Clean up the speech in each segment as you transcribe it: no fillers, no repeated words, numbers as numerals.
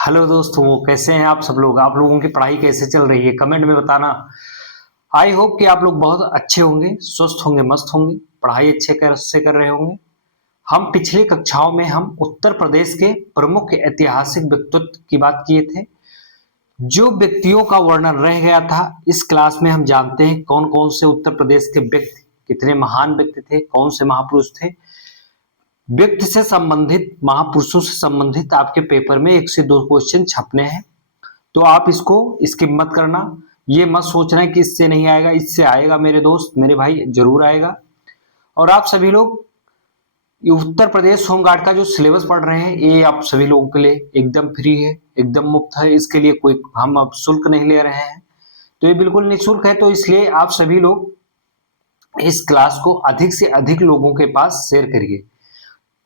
Hello दोस्तों, कैसे हैं आप सब लोग। आप लोगों की पढ़ाई कैसे चल रही है, कमेंट में बताना। आई होप कि आप लोग बहुत अच्छे होंगे, स्वस्थ होंगे, मस्त होंगे, पढ़ाई अच्छे से कर रहे होंगे। हम पिछली कक्षाओं में हम उत्तर प्रदेश के प्रमुख ऐतिहासिक व्यक्तित्व की बात किए थे। जो व्यक्तियों का वर्णन रह गया था, इस क्लास में हम जानते हैं कौन कौन से उत्तर प्रदेश के व्यक्ति कितने महान व्यक्ति थे, कौन से महापुरुष थे। व्यक्ति से संबंधित, महापुरुषों से संबंधित आपके पेपर में 1 से 2 क्वेश्चन छपने हैं। तो आप इसको स्किप मत करना। ये मत सोचना कि इससे नहीं आएगा, इससे आएगा मेरे दोस्त, मेरे भाई, जरूर आएगा। और आप सभी लोग ये उत्तर प्रदेश होमगार्ड का जो सिलेबस पढ़ रहे हैं, ये आप सभी लोगों के लिए एकदम फ्री है, एकदम मुफ्त है। इसके लिए कोई हम अब शुल्क नहीं ले रहे हैं, तो ये बिल्कुल निःशुल्क है। तो इसलिए आप सभी लोग इस क्लास को अधिक से अधिक लोगों के पास शेयर करिए,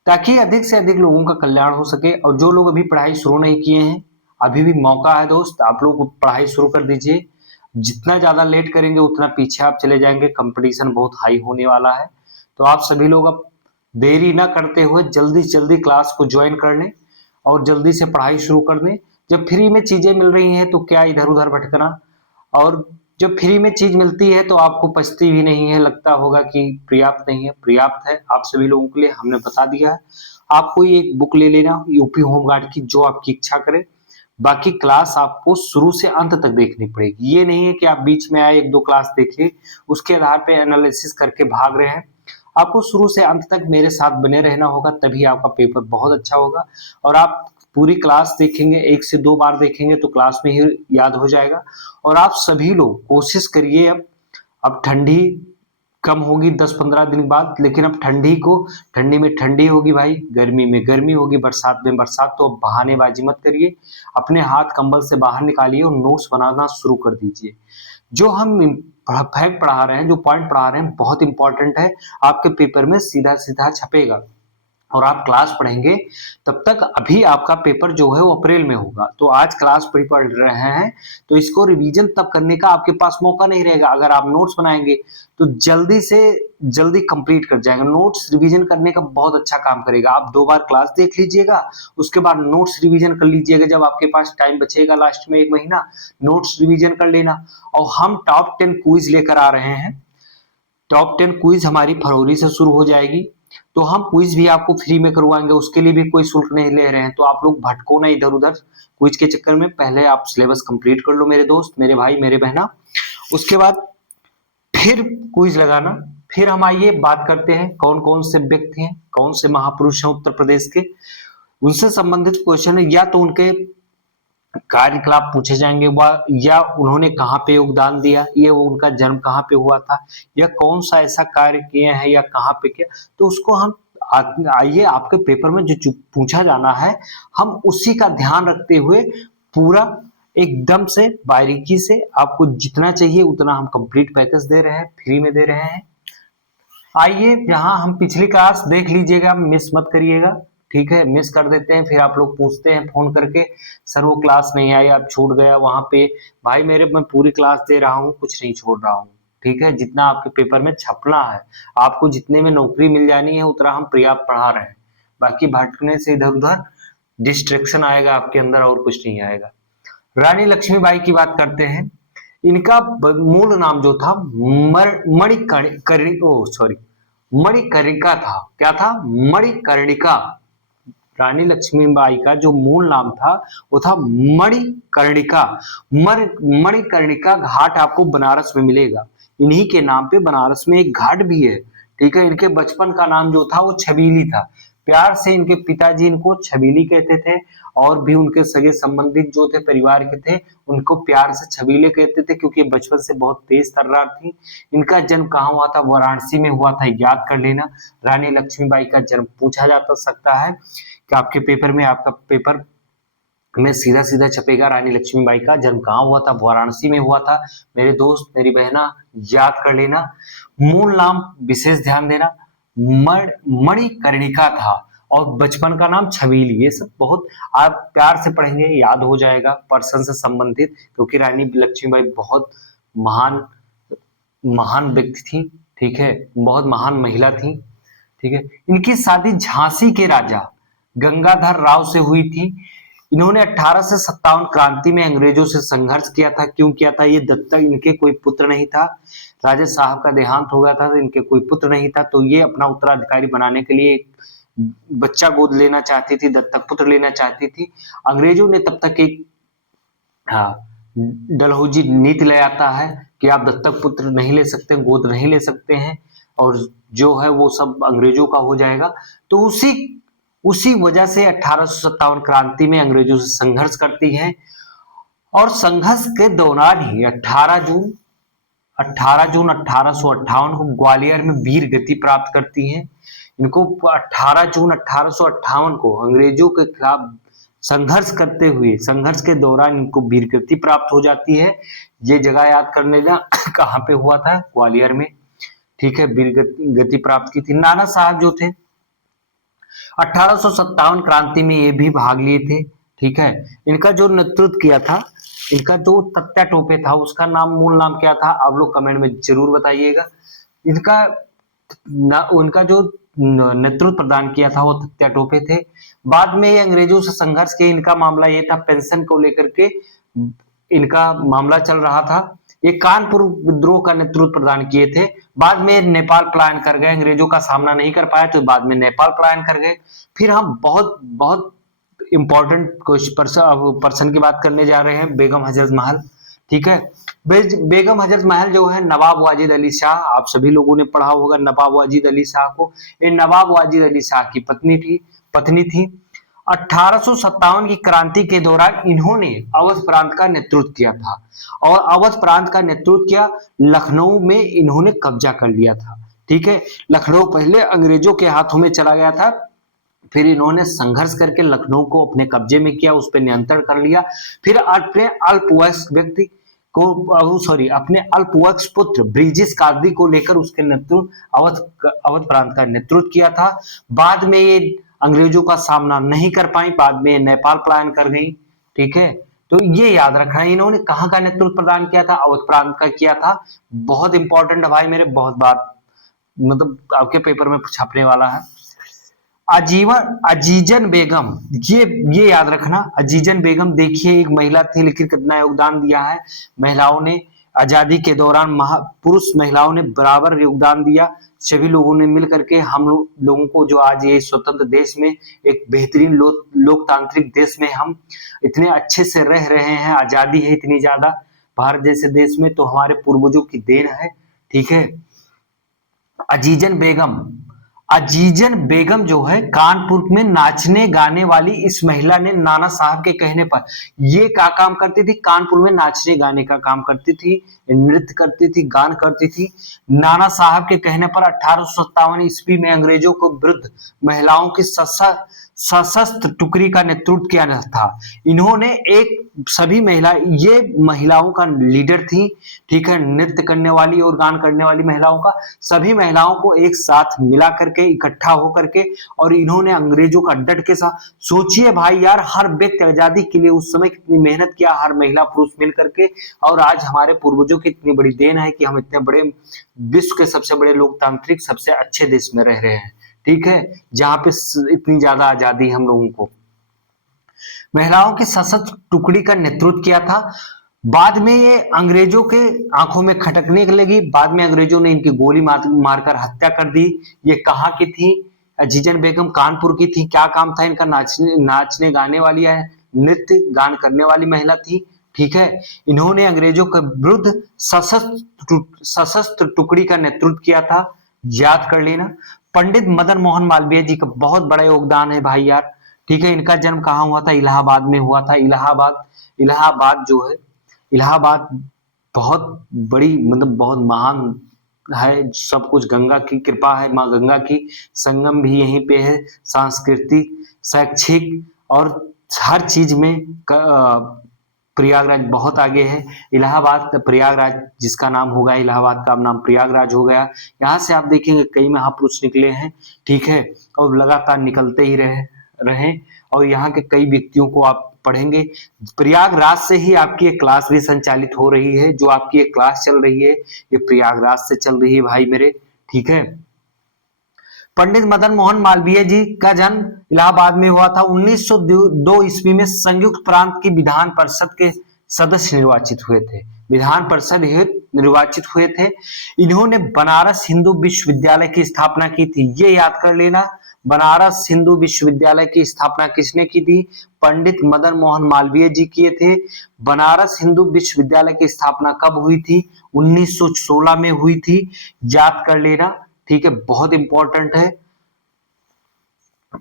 ताकि अधिक से अधिक लोगों का कल्याण हो सके। और जो लोग अभी पढ़ाई शुरू नहीं किए हैं, अभी भी मौका है दोस्त, आप लोग पढ़ाई शुरू कर दीजिए। जितना ज्यादा लेट करेंगे उतना पीछे आप चले जाएंगे, कंपटीशन बहुत हाई होने वाला है। तो आप सभी लोग अब देरी ना करते हुए जल्दी से जल्दी क्लास को ज्वाइन कर लें और जल्दी से पढ़ाई शुरू कर दें। जब फ्री में चीजें मिल रही हैं तो क्या इधर उधर भटकना। और जब फ्री में चीज मिलती है तो आपको पछती भी नहीं है, लगता होगा कि पर्याप्त नहीं है। पर्याप्त है आप सभी लोगों के लिए, हमने बता दिया है। आप कोई एक बुक ले लेना यूपी होमगार्ड की, जो आपकी इच्छा करे। बाकी क्लास आपको शुरू से अंत तक देखनी पड़ेगी। ये नहीं है कि आप बीच में आए 1 2 क्लास देखिए, उसके आधार पे एनालिसिस करके भाग रहे हैं। आपको शुरू से अंत तक मेरे साथ बने रहना होगा, तभी आपका पेपर बहुत अच्छा होगा। और आप पूरी क्लास देखेंगे, 1 से 2 बार देखेंगे तो क्लास में ही याद हो जाएगा। और आप सभी लोग कोशिश करिए, अब ठंडी कम होगी 10 15 दिन बाद, लेकिन अब ठंडी में ठंडी होगी भाई, गर्मी में गर्मी होगी, बरसात में बरसात। तो बहानेबाजी मत करिए, अपने हाथ कंबल से बाहर निकालिए और नोट्स बनाना शुरू कर दीजिए। जो हम फैक्ट पढ़ा रहे हैं, जो पॉइंट पढ़ा रहे हैं, बहुत इंपॉर्टेंट है, आपके पेपर में सीधा सीधा छपेगा। और आप क्लास पढ़ेंगे तब तक, अभी आपका पेपर जो है वो अप्रैल में होगा। तो आज क्लास पढ़ रहे हैं तो इसको रिवीजन तब करने का आपके पास मौका नहीं रहेगा। अगर आप नोट्स बनाएंगे तो जल्दी से जल्दी कंप्लीट कर जाएगा। नोट्स रिवीजन करने का बहुत अच्छा काम करेगा। आप 2 बार क्लास देख लीजिएगा, उसके बाद नोट्स रिवीजन कर लीजिएगा। जब आपके पास टाइम बचेगा लास्ट में 1 महीना, नोट्स रिवीजन कर लेना। और हम टॉप 10 क्विज लेकर आ रहे हैं। टॉप 10 क्विज हमारी फरवरी से शुरू हो जाएगी। तो हम क्विज भी आपको फ्री में करवाएंगे, उसके लिए भी कोई शुल्क नहीं ले रहे हैं। तो आप लोग भटको ना इधर उधर क्विज के चक्कर में। पहले आप सिलेबस कंप्लीट कर लो मेरे दोस्त, मेरे भाई, मेरे बहना। उसके बाद फिर क्विज लगाना। फिर हम आइए बात करते हैं कौन कौन से व्यक्ति हैं, कौन से महापुरुष हैं उत्तर प्रदेश के। उनसे संबंधित क्वेश्चन है, या तो उनके कार्यकलाप पूछे जाएंगे, या उन्होंने कहाँ पे योगदान दिया, ये वो उनका जन्म कहाँ पे हुआ था, या कौन सा ऐसा कार्य किया है, या कहाँ पे किया। तो उसको हम आइए, आपके पेपर में जो पूछा जाना है, हम उसी का ध्यान रखते हुए पूरा एकदम से बारीकी से आपको जितना चाहिए उतना हम कंप्लीट पैकेज दे रहे हैं, फ्री में दे रहे हैं। आइए, यहाँ हम पिछली क्लास देख लीजिएगा, मिस मत करिएगा, ठीक है। मिस कर देते हैं फिर आप लोग पूछते हैं फोन करके, सर वो क्लास नहीं आई, आप छूट गया वहां पे। भाई मेरे, मैं पूरी क्लास दे रहा हूँ, कुछ नहीं छोड़ रहा हूँ, ठीक है। जितना आपके पेपर में छपना है, आपको जितने में नौकरी मिल जानी है उतना हम पर्याप्त पढ़ा रहे हैं। बाकी भटकने से इधर उधर डिस्ट्रैक्शन आएगा आपके अंदर, और कुछ नहीं आएगा। रानी लक्ष्मीबाई की बात करते हैं। इनका मूल नाम जो था मणिकर्णिका था। क्या था? मणिकर्णिका। रानी लक्ष्मीबाई का जो मूल नाम था वो था मणिकर्णिका। मणिकर्णिका घाट आपको बनारस में मिलेगा। इन्हीं के नाम पे बनारस में एक घाट भी है, ठीक है। इनके बचपन का नाम जो था वो छबीली था। प्यार से इनके पिताजी इनको छबीली कहते थे, और भी उनके सगे संबंधित जो थे परिवार के थे, उनको प्यार से छबीले कहते थे, क्योंकि बचपन से बहुत तेज तर्रार थी। इनका जन्म कहाँ हुआ था? वाराणसी में हुआ था, याद कर लेना। रानी लक्ष्मीबाई का जन्म पूछा जा सकता है कि आपके पेपर में, आपका पेपर में सीधा सीधा छपेगा, रानी लक्ष्मीबाई का जन्म कहाँ हुआ था? वाराणसी में हुआ था। मेरे दोस्त, मेरी बहना, याद कर लेना। मूल नाम विशेष ध्यान देना, मणिकर्णिका था, और बचपन का नाम छबीली। ये सब बहुत आप प्यार से पढ़ेंगे, याद हो जाएगा, पर्सन से संबंधित। क्योंकि रानी लक्ष्मीबाई बहुत महान महान व्यक्ति थी, ठीक है, बहुत महान महिला थी, ठीक है। इनकी शादी झांसी के राजा गंगाधर राव से हुई थी। इन्होंने 1857 क्रांति में अंग्रेजों से संघर्ष किया था। क्यों किया था? ये दत्तक, इनके कोई पुत्र नहीं था, राजा साहब का देहांत हो गया था, तो इनके कोई पुत्र नहीं था, तो ये अपना उत्तराधिकारी बनाने के लिए एक बच्चा गोद लेना चाहती थी, दत्तक पुत्र लेना चाहती थी। अंग्रेजों ने तब तक एक डलहौजी नीति ले आता है कि आप दत्तक पुत्र नहीं ले सकते, गोद नहीं ले सकते हैं, और जो है वो सब अंग्रेजों का हो जाएगा। तो उसी वजह से 1857 क्रांति में अंग्रेजों से संघर्ष करती है, और संघर्ष के दौरान ही 18 जून 1858 को ग्वालियर में वीर गति प्राप्त करती हैं। इनको 18 जून 1858 को अंग्रेजों के खिलाफ संघर्ष के दौरान इनको वीर गति प्राप्त हो जाती है। ये जगह याद कर लेना कहाँ पे हुआ था? ग्वालियर में, ठीक है। वीर गति प्राप्त की थी। नाना साहब जो थे 1857 क्रांति में ये भी भाग लिए थे, ठीक है। इनका जो नेतृत्व किया था, इनका जो तत्या टोपे था, उसका मूल नाम क्या था? आप लोग कमेंट में जरूर बताइएगा। उनका जो नेतृत्व प्रदान किया था वो तत्या टोपे थे। बाद में ये अंग्रेजों से संघर्ष किया। इनका मामला ये था, पेंशन को लेकर के इनका मामला चल रहा था। ये कानपुर विद्रोह का नेतृत्व प्रदान किए थे। बाद में नेपाल पलायन कर गए, अंग्रेजों का सामना नहीं कर पाए तो बाद में नेपाल पलायन कर गए। फिर हम बहुत इंपॉर्टेंट पर्सन की बात करने जा रहे हैं, बेगम हजरत महल, ठीक है। बेगम हजरत महल जो है नवाब वाजिद अली शाह, आप सभी लोगों ने पढ़ा होगा नवाब वाजिद अली शाह को। ये नवाब वाजिद अली शाह की पत्नी थी। 1857 की क्रांति के दौरान इन्होंने अवध प्रांत का नेतृत्व किया था, और अवध प्रांत का नेतृत्व किया, लखनऊ में इन्होंने कब्जा कर लिया था, ठीक है। लखनऊ पहले अंग्रेजों के हाथों में चला गया था, फिर इन्होंने संघर्ष करके लखनऊ को अपने कब्जे में किया, उस पर नियंत्रण कर लिया। फिर अपने अपने अल्पवयस्क पुत्र ब्रिजेश कादरी को लेकर उसके नेतृत्व अवध प्रांत का नेतृत्व किया था। बाद में ये अंग्रेजों का सामना नहीं कर पाई, बाद में नेपाल पलायन कर गई, ठीक है। तो ये याद रखना है, इन्होंने कहाँ का नेतृत्व प्रदान किया था? अवध प्रांत का किया था। बहुत इंपॉर्टेंट है भाई मेरे, बहुत बार मतलब आपके पेपर में छपने वाला है। अजीजन बेगम, ये याद रखना, अजीजन बेगम देखिए एक महिला थी, लेकिन कितना योगदान दिया है महिलाओं ने आजादी के दौरान। पुरुष महिलाओं ने बराबर योगदान दिया। सभी लोगों ने मिल करके हम लोगों को जो आज ये स्वतंत्र देश में एक बेहतरीन लोकतांत्रिक देश में हम इतने अच्छे से रह रहे हैं, आजादी है इतनी ज्यादा भारत जैसे देश में, तो हमारे पूर्वजों की देन है, ठीक है। अजीजन बेगम जो है कानपुर में नाचने गाने वाली इस महिला ने नाना साहब के कहने पर ये क्या काम करती थी? कानपुर में नाचने गाने का काम करती थी, नृत्य करती थी, गान करती थी। नाना साहब के कहने पर 1857 ईस्वी में अंग्रेजों को विरुद्ध महिलाओं की सशस्त्र टुकड़ी का नेतृत्व किया था। इन्होंने ये महिलाओं का लीडर थी, ठीक है, नृत्य करने वाली और गान करने वाली महिलाओं का, सभी महिलाओं को एक साथ मिला करके इकट्ठा होकर के, और इन्होंने अंग्रेजों का डट के साथ, सोचिए भाई यार, हर व्यक्ति आजादी के लिए उस समय कितनी मेहनत किया, हर महिला पुरुष मिल करके, और आज हमारे पूर्वजों की इतनी बड़ी देन है कि हम इतने बड़े विश्व के सबसे बड़े लोकतांत्रिक सबसे अच्छे देश में रह रहे हैं, ठीक है, जहां पे इतनी ज्यादा आजादी हम लोगों को। महिलाओं की सशस्त्र टुकड़ी का नेतृत्व किया था। बाद में ये अंग्रेजों के आंखों में खटकने लगी। बाद में अंग्रेजों ने इनकी गोली मारकर हत्या कर दी। ये कहाँ की थी? अजीजन बेगम कानपुर की थी। क्या काम था इनका? नाचने गाने वाली है, नृत्य गान करने वाली महिला थी, ठीक है। इन्होंने अंग्रेजों के विरुद्ध सशस्त्र टुकड़ी का नेतृत्व किया था, याद कर लेना। पंडित मदन मोहन मालवीय जी का बहुत बड़ा योगदान है भाई यार, ठीक है। इनका जन्म कहाँ हुआ था? इलाहाबाद में हुआ था। इलाहाबाद जो है, इलाहाबाद बहुत बड़ी मतलब बहुत महान है, सब कुछ गंगा की कृपा है, माँ गंगा की, संगम भी यहीं पे है, सांस्कृतिक, शैक्षिक और हर चीज में प्रयागराज बहुत आगे है। इलाहाबाद प्रयागराज जिसका नाम होगा, इलाहाबाद का नाम प्रयागराज हो गया। यहाँ से आप देखेंगे कई महापुरुष निकले हैं, ठीक है, और लगातार निकलते ही रहे, और यहाँ के कई व्यक्तियों को आप पढ़ेंगे। प्रयागराज से ही आपकी एक क्लास भी संचालित हो रही है, जो आपकी एक क्लास चल रही है ये प्रयागराज से चल रही है भाई मेरे, ठीक है। पंडित मदन मोहन मालवीय जी का जन्म इलाहाबाद में हुआ था। 1902 ईस्वी में संयुक्त प्रांत की विधान परिषद के सदस्य निर्वाचित हुए थे। विधान परिषद निर्वाचित हुए थे। इन्होंने बनारस हिंदू विश्वविद्यालय की स्थापना की थी। ये याद कर लेना, बनारस हिंदू विश्वविद्यालय की स्थापना किसने की थी? पंडित मदन मोहन मालवीय जी किए थे। बनारस हिंदू विश्वविद्यालय की स्थापना कब हुई थी? 1916 में हुई थी। याद कर लेना, ठीक है, बहुत इंपॉर्टेंट है।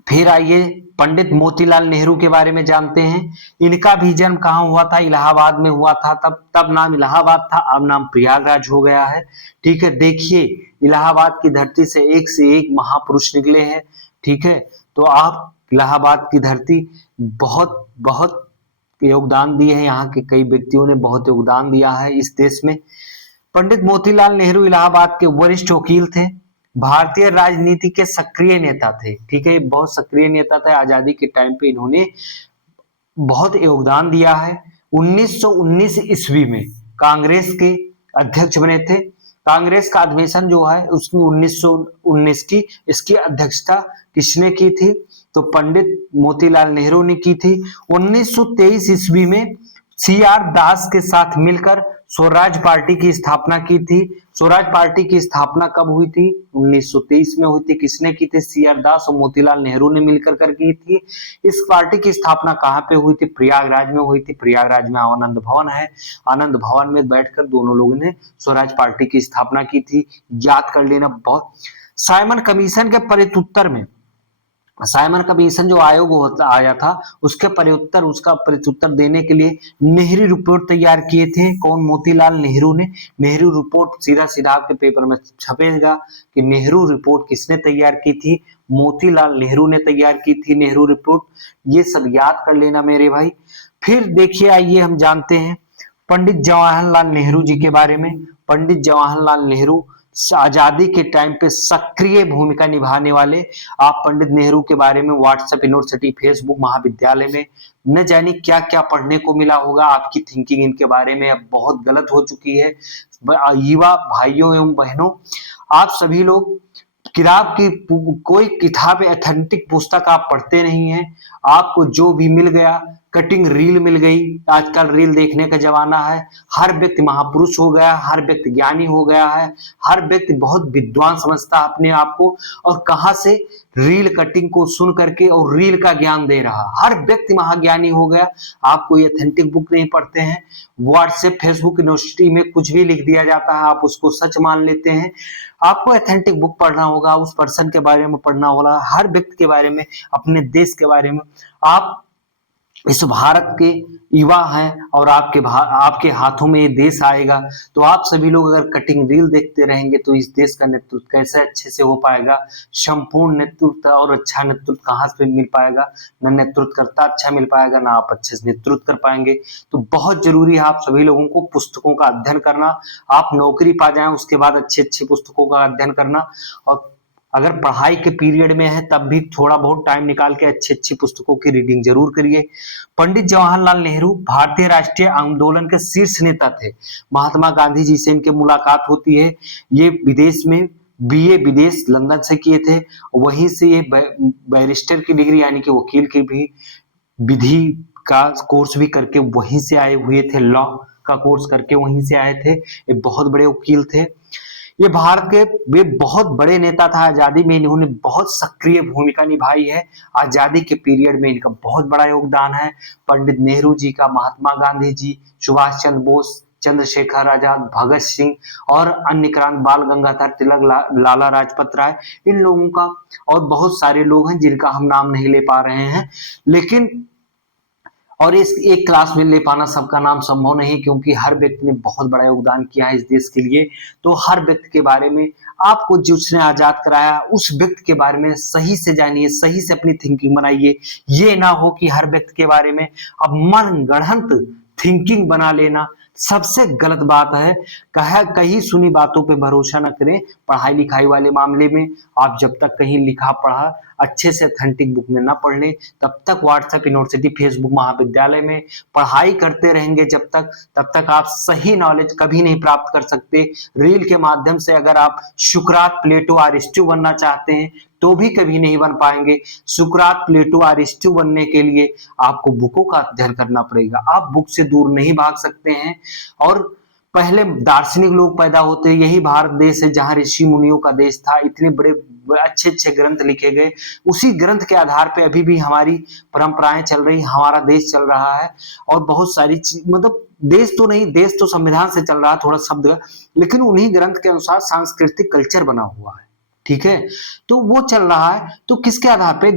फिर आइए पंडित मोतीलाल नेहरू के बारे में जानते हैं। इनका भी जन्म कहाँ हुआ था? इलाहाबाद में हुआ था। तब नाम इलाहाबाद था, अब नाम प्रयागराज हो गया है। ठीक है, देखिए इलाहाबाद की धरती से एक महापुरुष निकले हैं। ठीक है, तो आप इलाहाबाद की धरती बहुत बहुत योगदान दिए हैं। यहाँ के कई व्यक्तियों ने बहुत योगदान दिया है इस देश में। पंडित मोतीलाल नेहरू इलाहाबाद के वरिष्ठ वकील थे। भारतीय राजनीति के सक्रिय नेता थे। ठीक है, बहुत सक्रिय नेता थे। आजादी के टाइम पे इन्होंने बहुत योगदान दिया है। 1919 ईस्वी में कांग्रेस के अध्यक्ष बने थे। कांग्रेस का अधिवेशन जो है उसमें 1919 की इसकी अध्यक्षता किसने की थी? तो पंडित मोतीलाल नेहरू ने की थी। 1923 ईस्वी में CR दास के साथ मिलकर स्वराज पार्टी की स्थापना की थी। स्वराज पार्टी की स्थापना कब हुई थी? 1923 में हुई थी। किसने की थी? CR दास और मोतीलाल नेहरू ने मिलकर कर की थी। इस पार्टी की स्थापना कहाँ पे हुई थी? प्रयागराज में हुई थी। प्रयागराज में आनंद भवन है। आनंद भवन में बैठकर दोनों लोगों ने स्वराज पार्टी की स्थापना की थी। याद कर लेना बहुत। साइमन कमीशन के प्रत्युत्तर में, साइमन कमीशन जो आयोग होता आया था उसका प्रत्युत्तर देने के लिए नेहरू रिपोर्ट तैयार किए थे। कौन? मोतीलाल नेहरू ने। नेहरू रिपोर्ट सीधा सीधा आपके पेपर में छपेगा कि नेहरू रिपोर्ट किसने तैयार की थी? मोतीलाल नेहरू ने तैयार की थी नेहरू रिपोर्ट। ये सब याद कर लेना मेरे भाई। फिर देखिए, आइए हम जानते हैं पंडित जवाहरलाल नेहरू जी के बारे में। पंडित जवाहरलाल नेहरू आजादी के टाइम पे सक्रिय भूमिका निभाने वाले। आप पंडित नेहरू के बारे में व्हाट्सएप यूनिवर्सिटी, फेसबुक, महाविद्यालय में न जाने क्या क्या पढ़ने को मिला होगा। आपकी थिंकिंग इनके बारे में अब बहुत गलत हो चुकी है। युवा भाइयों एवं बहनों, आप सभी लोग कोई किताब ऑथेंटिक पुस्तक आप पढ़ते नहीं है। आपको जो भी मिल गया, कटिंग रील मिल गई। आजकल रील देखने का जमाना है। हर व्यक्ति महापुरुष हो गया, हर व्यक्ति ज्ञानी हो गया है, हर व्यक्ति बहुत विद्वान समझता है अपने आप को। और कहां से? रील कटिंग को सुन करके और रील का ज्ञान दे रहा। हर व्यक्ति महाज्ञानी हो गया। आप कोई ऑथेंटिक बुक नहीं पढ़ते हैं। व्हाट्सएप, फेसबुक, यूनिवर्सिटी में कुछ भी लिख दिया जाता है, आप उसको सच मान लेते हैं। आपको ऑथेंटिक बुक पढ़ना होगा, उस पर्सन के बारे में पढ़ना होगा, हर व्यक्ति के बारे में, अपने देश के बारे में। आप इस भारत के युवा हैं और आपके हाथों में ये देश आएगा। तो आप सभी लोग अगर कटिंग रील देखते रहेंगे तो इस देश का नेतृत्व कैसे अच्छे से हो पाएगा? संपूर्ण नेतृत्व और अच्छा नेतृत्व कहाँ से मिल पाएगा? न नेतृत्वकर्ता अच्छा मिल पाएगा, ना आप अच्छे से नेतृत्व कर पाएंगे। तो बहुत जरूरी है आप सभी लोगों को पुस्तकों का अध्ययन करना। आप नौकरी पा जाए उसके बाद अच्छी अच्छी पुस्तकों का अध्ययन करना। और अगर पढ़ाई के पीरियड में है तब भी थोड़ा बहुत टाइम निकाल के अच्छी अच्छी पुस्तकों की रीडिंग जरूर करिए। पंडित जवाहरलाल नेहरू भारतीय राष्ट्रीय आंदोलन के शीर्ष नेता थे। महात्मा गांधी जी से इनके मुलाकात होती है। ये विदेश में BA विदेश लंदन से किए थे। वहीं से ये बैरिस्टर की डिग्री यानी कि वकील की भी विधि का कोर्स भी करके वहीं से आए हुए थे। लॉ का कोर्स करके वहीं से आए थे। ये बहुत बड़े वकील थे। ये भारत के वे बहुत बड़े नेता था। आजादी में इन्होंने बहुत सक्रिय भूमिका निभाई है। आजादी के पीरियड में इनका बहुत बड़ा योगदान है। पंडित नेहरू जी का, महात्मा गांधी जी, सुभाष चंद्र बोस, चंद्रशेखर आजाद, भगत सिंह और अन्य क्रांति, बाल गंगाधर तिलक, लाला लाजपत राय, इन लोगों का और बहुत सारे लोग हैं जिनका हम नाम नहीं ले पा रहे हैं। लेकिन और इस एक क्लास में ले पाना सबका नाम संभव नहीं, क्योंकि हर व्यक्ति ने बहुत बड़ा योगदान किया है इस देश के लिए। तो हर व्यक्ति के बारे में आपको जिसने आजाद कराया उस व्यक्ति के बारे में सही से जानिए, सही से अपनी थिंकिंग बनाइए। ये ना हो कि हर व्यक्ति के बारे में अब मन गढ़ंत थिंकिंग बना लेना सबसे गलत बात है। कहीं सुनी बातों पे भरोसा न करें। पढ़ाई लिखाई वाले मामले में आप जब तक कहीं लिखा पढ़ा अच्छे से ऑथेंटिक बुक में ना पढ़ लें तब तक व्हाट्सएप यूनिवर्सिटी, फेसबुक, महाविद्यालय में पढ़ाई करते रहेंगे तब तक आप सही नॉलेज कभी नहीं प्राप्त कर सकते। रील के माध्यम से अगर आप सुकरात, प्लेटो, अरिस्टो बनना चाहते हैं, तो भी कभी नहीं बन पाएंगे। सुकरात, प्लेटो, अरिस्टो बनने के लिए आपको बुकों का अध्ययन करना पड़ेगा। आप बुक से दूर नहीं भाग सकते हैं। और पहले दार्शनिक लोग पैदा होते, यही भारत देश है जहां ऋषि मुनियों का देश था। इतने बड़े अच्छे अच्छे ग्रंथ लिखे गए, उसी ग्रंथ के आधार पे अभी भी हमारी परंपराएं चल रही, हमारा देश चल रहा है। और बहुत सारी चीज, मतलब देश तो नहीं, देश तो संविधान से चल रहा है थोड़ा शब्द, लेकिन उन्हीं ग्रंथ के अनुसार सांस्कृतिक कल्चर बना हुआ है। ठीक है, तो वो चल रहा है। तो किसके आधार पे?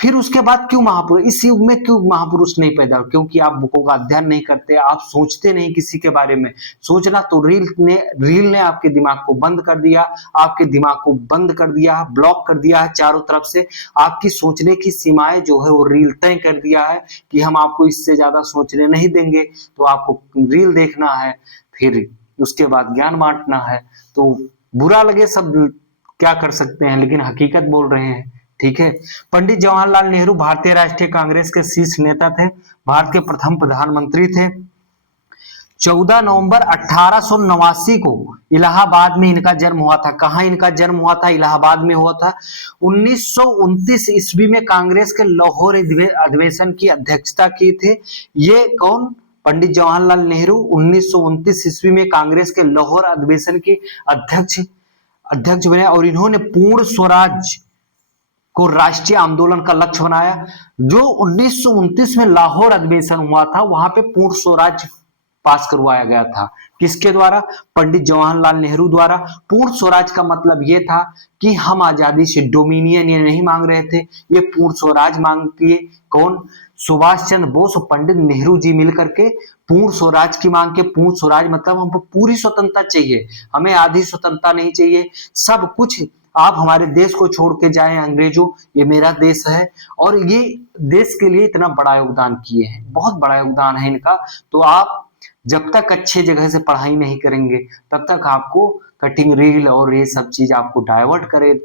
फिर उसके बाद क्यों महापुरुष, इस युग में क्यों महापुरुष नहीं पैदा हुए? क्योंकि आप बुकों का अध्ययन नहीं करते, आप सोचते नहीं किसी के बारे में। सोचना तो रील ने आपके दिमाग को बंद कर दिया, आपके दिमाग को बंद कर दिया, ब्लॉक कर दिया है चारों तरफ से। आपकी सोचने की सीमाएं जो है वो रील तय कर दिया है कि हम आपको इससे ज्यादा सोचने नहीं देंगे। तो आपको रील देखना है, फिर उसके बाद ज्ञान बांटना है। तो बुरा लगे सब, क्या कर सकते हैं, लेकिन हकीकत बोल रहे हैं। ठीक है, पंडित जवाहरलाल नेहरू भारतीय राष्ट्रीय कांग्रेस के शीर्ष नेता थे, भारत के प्रथम प्रधानमंत्री थे। 14 नवंबर 1889 को इलाहाबाद में इनका जन्म हुआ था। कहां इनका जन्म हुआ था? इलाहाबाद में हुआ था। 1929 ईस्वी में कांग्रेस के लाहौर अधिवेशन की अध्यक्षता की थी। ये कौन? पंडित जवाहरलाल नेहरू 1929 ईस्वी में कांग्रेस के लाहौर अधिवेशन के अध्यक्ष बने, और इन्होंने पूर्ण स्वराज को राष्ट्रीय आंदोलन का लक्ष्य बनाया। जो 1929 में लाहौर अधिवेशन हुआ था, वहां पे पूर्ण स्वराज पास करवाया गया था। किसके द्वारा? पंडित जवाहरलाल नेहरू द्वारा। पूर्ण स्वराज का मतलब यह था कि हम आजादी से डोमिनियन ये नहीं मांग रहे थे, ये पूर्ण स्वराज मांगती है। कौन? सुभाष चंद्र बोस और पंडित नेहरू जी मिलकर के पूर्ण स्वराज की मांग के। पूर्ण स्वराज मतलब हमको पूरी स्वतंत्रता चाहिए, हमें आधी स्वतंत्रता नहीं चाहिए। सब कुछ आप हमारे देश को छोड़ के जाएं अंग्रेजों, ये मेरा देश है। और ये देश के लिए इतना बड़ा योगदान किए हैं, बहुत बड़ा योगदान है इनका। तो आप जब तक अच्छे जगह से पढ़ाई नहीं करेंगे, तब तक आपको कटिंग रील और ये सब चीज आपको डाइवर्ट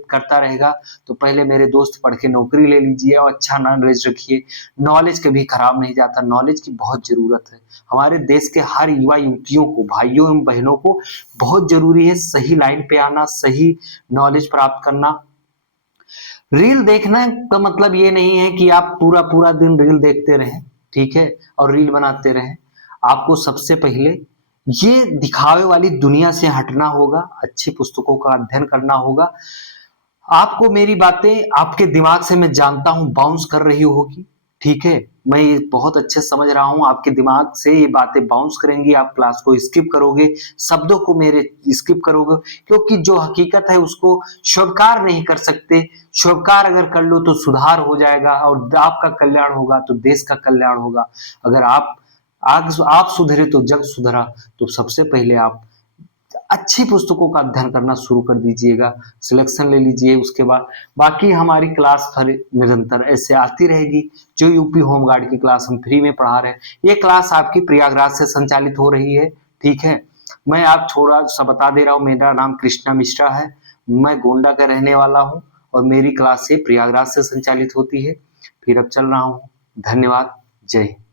करता रहेगा। तो पहले मेरे दोस्त पढ़ के नौकरी ले लीजिए और अच्छा नॉलेज रखिए। नॉलेज कभी खराब नहीं जाता, नॉलेज की बहुत जरूरत है। हमारे देश के हर युवा युवतियों को, भाइयों एवं बहनों को बहुत जरूरी है सही लाइन पे आना, सही नॉलेज प्राप्त करना। रील देखने का मतलब ये नहीं है कि आप पूरा पूरा दिन रील देखते रहें, ठीक है, और रील बनाते रहें। आपको सबसे पहले ये दिखावे वाली दुनिया से हटना होगा, अच्छी पुस्तकों का अध्ययन करना होगा। आपको मेरी बातें आपके दिमाग से मैं जानता हूं बाउंस कर रही होगी, ठीक है, मैं ये बहुत अच्छे समझ रहा हूं। आपके दिमाग से ये बातें बाउंस करेंगी, आप क्लास को स्किप करोगे, शब्दों को मेरे स्किप करोगे, क्योंकि जो हकीकत है उसको स्वीकार नहीं कर सकते। स्वीकार अगर कर लो तो सुधार हो जाएगा, और आपका कल्याण होगा तो देश का कल्याण होगा। अगर आप सुधरे तो जग सुधरा। तो सबसे पहले आप अच्छी पुस्तकों का अध्ययन करना शुरू कर दीजिएगा, सिलेक्शन ले लीजिए। उसके बाद बाकी हमारी क्लास निरंतर ऐसे आती रहेगी। जो यूपी होमगार्ड की क्लास हम फ्री में पढ़ा रहे हैं, ये क्लास आपकी प्रयागराज से संचालित हो रही है, ठीक है। मैं आप थोड़ा सा बता दे रहा हूँ, मेरा नाम कृष्णा मिश्रा है, मैं गोंडा का रहने वाला हूँ, और मेरी क्लास प्रयागराज से संचालित होती है। फिर अब चल रहा हूँ। धन्यवाद। जय हिंद।